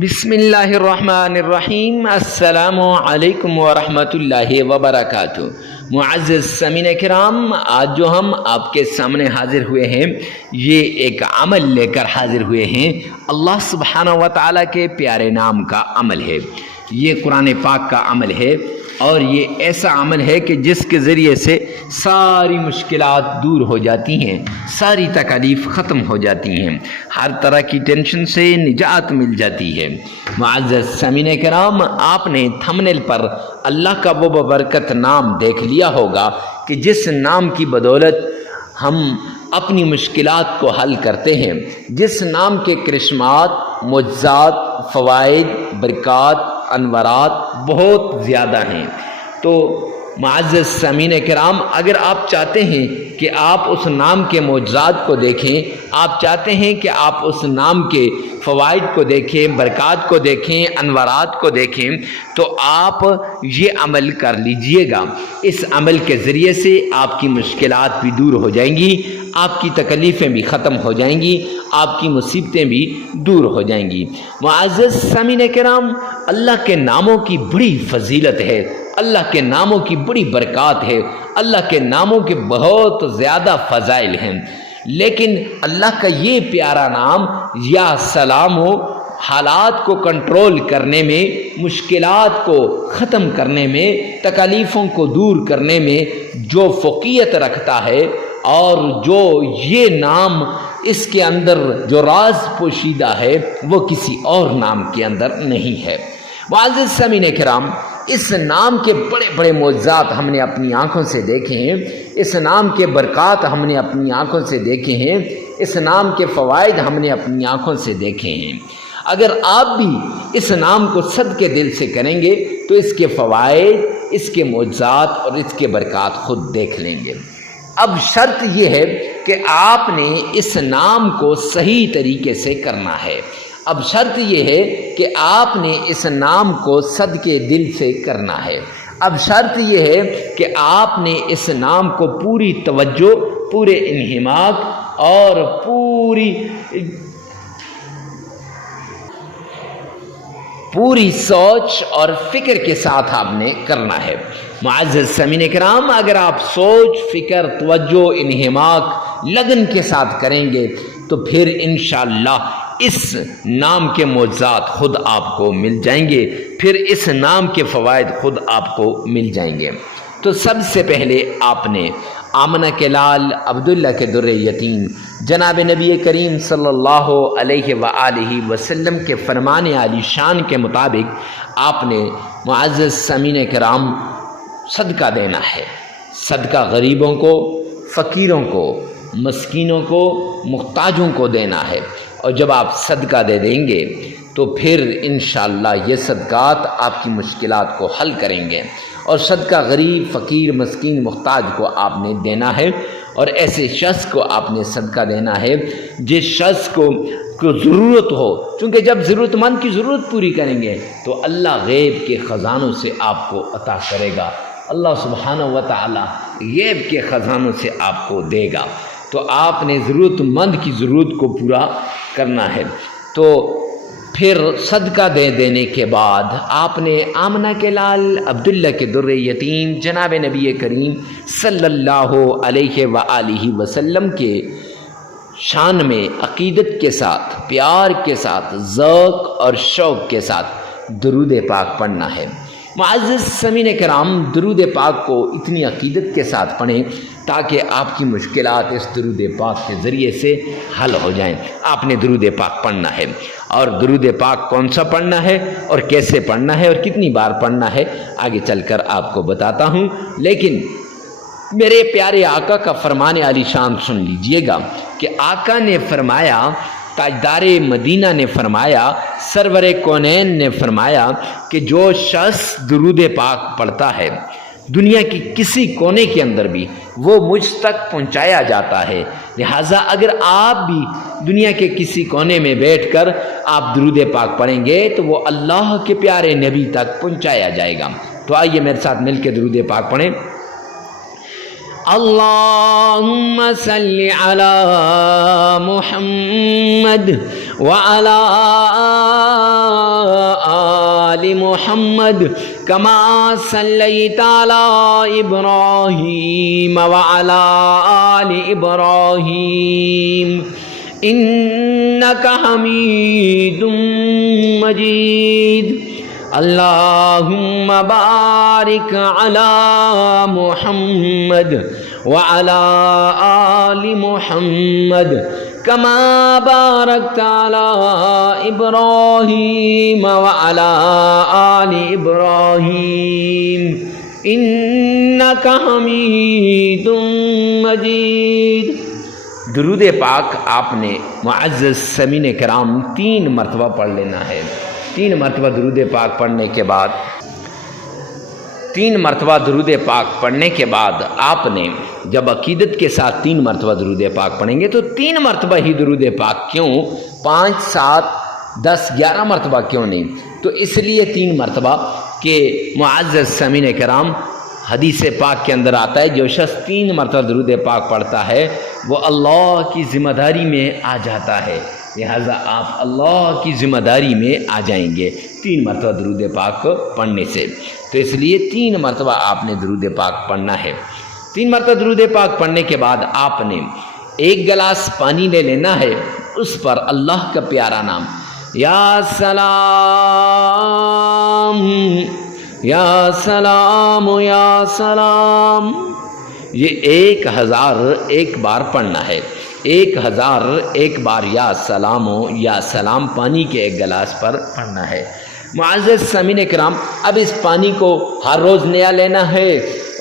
بسم اللہ الرحمن الرحیم۔ السلام علیکم ورحمۃ اللہ وبرکاتہ۔ معزز سامعین کرام، آج جو ہم آپ کے سامنے حاضر ہوئے ہیں یہ ایک عمل لے کر حاضر ہوئے ہیں۔ اللہ سبحانہ و تعالیٰ کے پیارے نام کا عمل ہے، یہ قرآن پاک کا عمل ہے، اور یہ ایسا عمل ہے کہ جس کے ذریعے سے ساری مشکلات دور ہو جاتی ہیں، ساری تکالیف ختم ہو جاتی ہیں، ہر طرح کی ٹینشن سے نجات مل جاتی ہے۔ معزز سامعین کرام، آپ نے تھمبنیل پر اللہ کا وہ ببرکت نام دیکھ لیا ہوگا کہ جس نام کی بدولت ہم اپنی مشکلات کو حل کرتے ہیں، جس نام کے کرشمات، معجزات، فوائد، برکات، انوارات بہت زیادہ ہیں۔ تو معزز سامعین کرام، اگر آپ چاہتے ہیں کہ آپ اس نام کے معجزات کو دیکھیں، آپ چاہتے ہیں کہ آپ اس نام کے فوائد کو دیکھیں، برکات کو دیکھیں، انوارات کو دیکھیں، تو آپ یہ عمل کر لیجئے گا۔ اس عمل کے ذریعے سے آپ کی مشکلات بھی دور ہو جائیں گی، آپ کی تکلیفیں بھی ختم ہو جائیں گی، آپ کی مصیبتیں بھی دور ہو جائیں گی۔ معزز سامعین کرام، اللہ کے ناموں کی بڑی فضیلت ہے، اللہ کے ناموں کی بڑی برکات ہے، اللہ کے ناموں کے بہت زیادہ فضائل ہیں، لیکن اللہ کا یہ پیارا نام یا سلام ہو، حالات کو کنٹرول کرنے میں، مشکلات کو ختم کرنے میں، تکالیفوں کو دور کرنے میں جو فوقیت رکھتا ہے، اور جو یہ نام اس کے اندر جو راز پوشیدہ ہے وہ کسی اور نام کے اندر نہیں ہے۔ معزز سامعین کرام، اس نام کے بڑے بڑے معجزات ہم نے اپنی آنکھوں سے دیکھے ہیں، اس نام کے برکات ہم نے اپنی آنکھوں سے دیکھے ہیں، اس نام کے فوائد ہم نے اپنی آنکھوں سے دیکھے ہیں۔ اگر آپ بھی اس نام کو صدقے دل سے کریں گے تو اس کے فوائد، اس کے معجزات اور اس کے برکات خود دیکھ لیں گے۔ اب شرط یہ ہے کہ آپ نے اس نام کو صحیح طریقے سے کرنا ہے۔ اب شرط یہ ہے کہ آپ نے اس نام کو صدقے دل سے کرنا ہے۔ اب شرط یہ ہے کہ آپ نے اس نام کو پوری توجہ، پورے انہماک اور پوری سوچ اور فکر کے ساتھ آپ نے کرنا ہے۔ معزز سامعین کرام، اگر آپ سوچ، فکر، توجہ، انہماک، لگن کے ساتھ کریں گے تو پھر انشاءاللہ اس نام کے معجزات خود آپ کو مل جائیں گے، پھر اس نام کے فوائد خود آپ کو مل جائیں گے۔ تو سب سے پہلے آپ نے آمنہ کے لال عبداللہ کے در یتیم جناب نبی کریم صلی اللہ علیہ وآلہ وسلم کے فرمان عالی شان کے مطابق آپ نے معزز سامعین کرام صدقہ دینا ہے۔ صدقہ غریبوں کو، فقیروں کو، مسکینوں کو، محتاجوں کو دینا ہے، اور جب آپ صدقہ دے دیں گے تو پھر انشاءاللہ یہ صدقات آپ کی مشکلات کو حل کریں گے، اور صدقہ غریب، فقیر، مسکین، محتاج کو آپ نے دینا ہے، اور ایسے شخص کو آپ نے صدقہ دینا ہے جس شخص کو ضرورت ہو، چونکہ جب ضرورت مند کی ضرورت پوری کریں گے تو اللہ غیب کے خزانوں سے آپ کو عطا کرے گا، اللہ سبحانہ و تعالی غیب کے خزانوں سے آپ کو دے گا۔ تو آپ نے ضرورت مند کی ضرورت کو پورا کرنا ہے۔ تو پھر صدقہ دے دینے کے بعد آپ نے آمنہ کے لال عبداللہ کے در یتیم جناب نبی کریم صلی اللہ علیہ وآلہ وسلم کے شان میں عقیدت کے ساتھ، پیار کے ساتھ، ذوق اور شوق کے ساتھ درود پاک پڑھنا ہے۔ معزز سامعین کرام، درود پاک کو اتنی عقیدت کے ساتھ پڑھیں تاکہ آپ کی مشکلات اس درود پاک کے ذریعے سے حل ہو جائیں۔ آپ نے درود پاک پڑھنا ہے، اور درود پاک کون سا پڑھنا ہے اور کیسے پڑھنا ہے اور کتنی بار پڑھنا ہے آگے چل کر آپ کو بتاتا ہوں، لیکن میرے پیارے آقا کا فرمان عالی شان سن لیجئے گا کہ آقا نے فرمایا، تاجدار مدینہ نے فرمایا، سرور کونین نے فرمایا کہ جو شخص درود پاک پڑھتا ہے دنیا کی کسی کونے کے اندر بھی وہ مجھ تک پہنچایا جاتا ہے۔ لہٰذا اگر آپ بھی دنیا کے کسی کونے میں بیٹھ کر آپ درود پاک پڑھیں گے تو وہ اللہ کے پیارے نبی تک پہنچایا جائے گا۔ تو آئیے میرے ساتھ مل کے درود پاک پڑھیں۔ اللہم صلی علی محمد وعلی آل محمد کما صلیت علی ابراہیم وعلی آل ابراہیم انک حمید مجید اللہم بارک علی محمد وعلی آل محمد کما بارکت علی ابراہیم وعلی آل ابراہیم انک حمید مجید۔ درود پاک آپ نے معزز سامعین کرام 3 مرتبہ پڑھ لینا ہے۔ 3 مرتبہ درود پاک پڑھنے کے بعد 3 مرتبہ درود پاک پڑھنے کے بعد آپ نے جب عقیدت کے ساتھ 3 مرتبہ درود پاک پڑھیں گے تو 3 مرتبہ ہی درود پاک کیوں، 5 7 10 11 مرتبہ کیوں نہیں؟ تو اس لیے 3 مرتبہ کہ معزز سامعین کرام حدیث پاک کے اندر آتا ہے جو شخص 3 مرتبہ درود پاک پڑھتا ہے وہ اللہ کی ذمہ داری میں آ جاتا ہے، لہٰذا آپ اللہ کی ذمہ داری میں آ جائیں گے 3 مرتبہ درود پاک پڑھنے سے۔ تو اس لیے 3 مرتبہ آپ نے درود پاک پڑھنا ہے۔ 3 مرتبہ درود پاک پڑھنے کے بعد آپ نے 1 گلاس پانی لے لینا ہے، اس پر اللہ کا پیارا نام یا سلام یا سلام یا سلام، یہ 1001 بار پڑھنا ہے۔ 1001 بار یا سلام یا سلام پانی کے 1 گلاس پر پڑھنا ہے۔ معزز سامعین کرام، اب اس پانی کو ہر روز نیا لینا ہے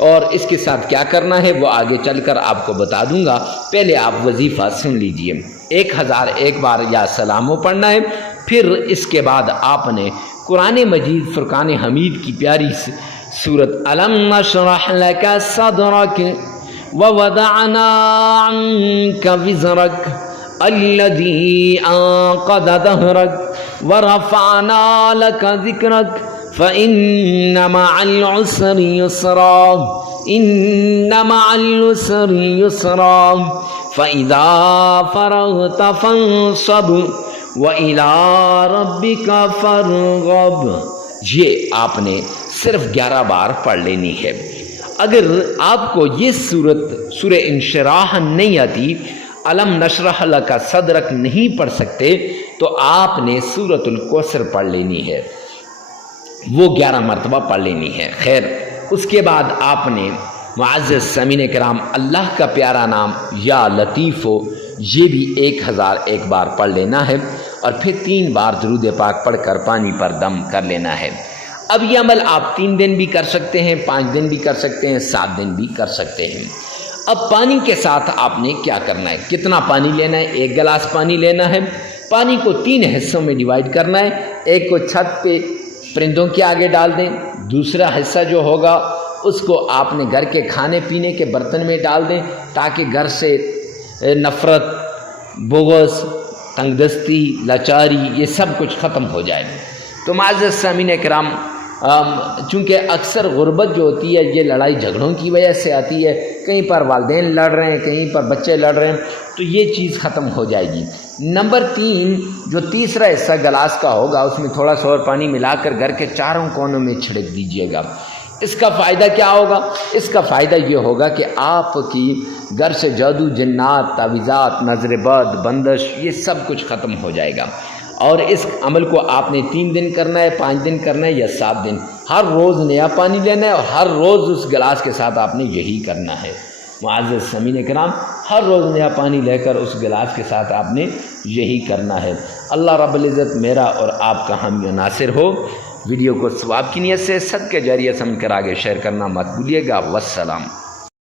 اور اس کے ساتھ کیا کرنا ہے وہ آگے چل کر آپ کو بتا دوں گا، پہلے آپ وظیفہ سن لیجئے۔ 1001 بار یا سلام پڑھنا ہے، پھر اس کے بعد آپ نے قرآن مجید فرقان حمید کی پیاری سورت الم نشرح لک صدرک ووضعنا عنک وزرک الذی انقض ظہرک ورفعنا لک ذکرک فإن مع العسر یسرا ان مع العسر یسرا فإذا فرغت فانصب وَإِلَىٰ رَبِّكَ فَارْغَب۔ یہ آپ نے صرف 11 بار پڑھ لینی ہے۔ اگر آپ کو یہ سورہ انشراح نہیں آتی، الم نشرح لک صدرک نہیں پڑھ سکتے، تو آپ نے سورۃ الکوثر پڑھ لینی ہے، وہ 11 مرتبہ پڑھ لینی ہے۔ خیر، اس کے بعد آپ نے معزز سامعین کرام اللہ کا پیارا نام یا لطیف ہو، یہ بھی 1001 بار پڑھ لینا ہے اور پھر 3 بار درود پاک پڑھ کر پانی پر دم کر لینا ہے۔ اب یہ عمل آپ 3 دن بھی کر سکتے ہیں، 5 دن بھی کر سکتے ہیں، 7 دن بھی کر سکتے ہیں۔ اب پانی کے ساتھ آپ نے کیا کرنا ہے، کتنا پانی لینا ہے؟ 1 گلاس پانی لینا ہے۔ پانی کو 3 حصوں میں ڈیوائیڈ کرنا ہے، ایک کو چھت پہ پرندوں کے آگے ڈال دیں، دوسرا حصہ جو ہوگا اس کو آپ نے گھر کے کھانے پینے کے برتن میں ڈال دیں تاکہ گھر سے نفرت، بغض، تنگ دستی، لاچاری یہ سب کچھ ختم ہو جائے۔ تو معزز سامعین کرام، چونکہ اکثر غربت جو ہوتی ہے یہ لڑائی جھگڑوں کی وجہ سے آتی ہے، کہیں پر والدین لڑ رہے ہیں، کہیں پر بچے لڑ رہے ہیں، تو یہ چیز ختم ہو جائے گی۔ نمبر 3، جو تیسرا حصہ گلاس کا ہوگا اس میں تھوڑا سا اور پانی ملا کر گھر کے چاروں کونوں میں چھڑک دیجیے گا۔ اس کا فائدہ کیا ہوگا؟ اس کا فائدہ یہ ہوگا کہ آپ کی گھر سے جادو، جنات، تعویذات، نظر بد، بندش یہ سب کچھ ختم ہو جائے گا۔ اور اس عمل کو آپ نے 3 دن کرنا ہے، 5 دن کرنا ہے یا 7 دن، ہر روز نیا پانی لینا ہے اور ہر روز اس گلاس کے ساتھ آپ نے یہی کرنا ہے۔ معزز سامعین کرام، ہر روز نیا پانی لے کر اس گلاس کے ساتھ آپ نے یہی کرنا ہے۔ اللہ رب العزت میرا اور آپ کا حامی و ناصر ہو۔ ویڈیو کو ثواب کی نیت سے صدقہ جاریہ سمجھ کر آگے شیئر کرنا مت بھولیے گا۔ والسلام۔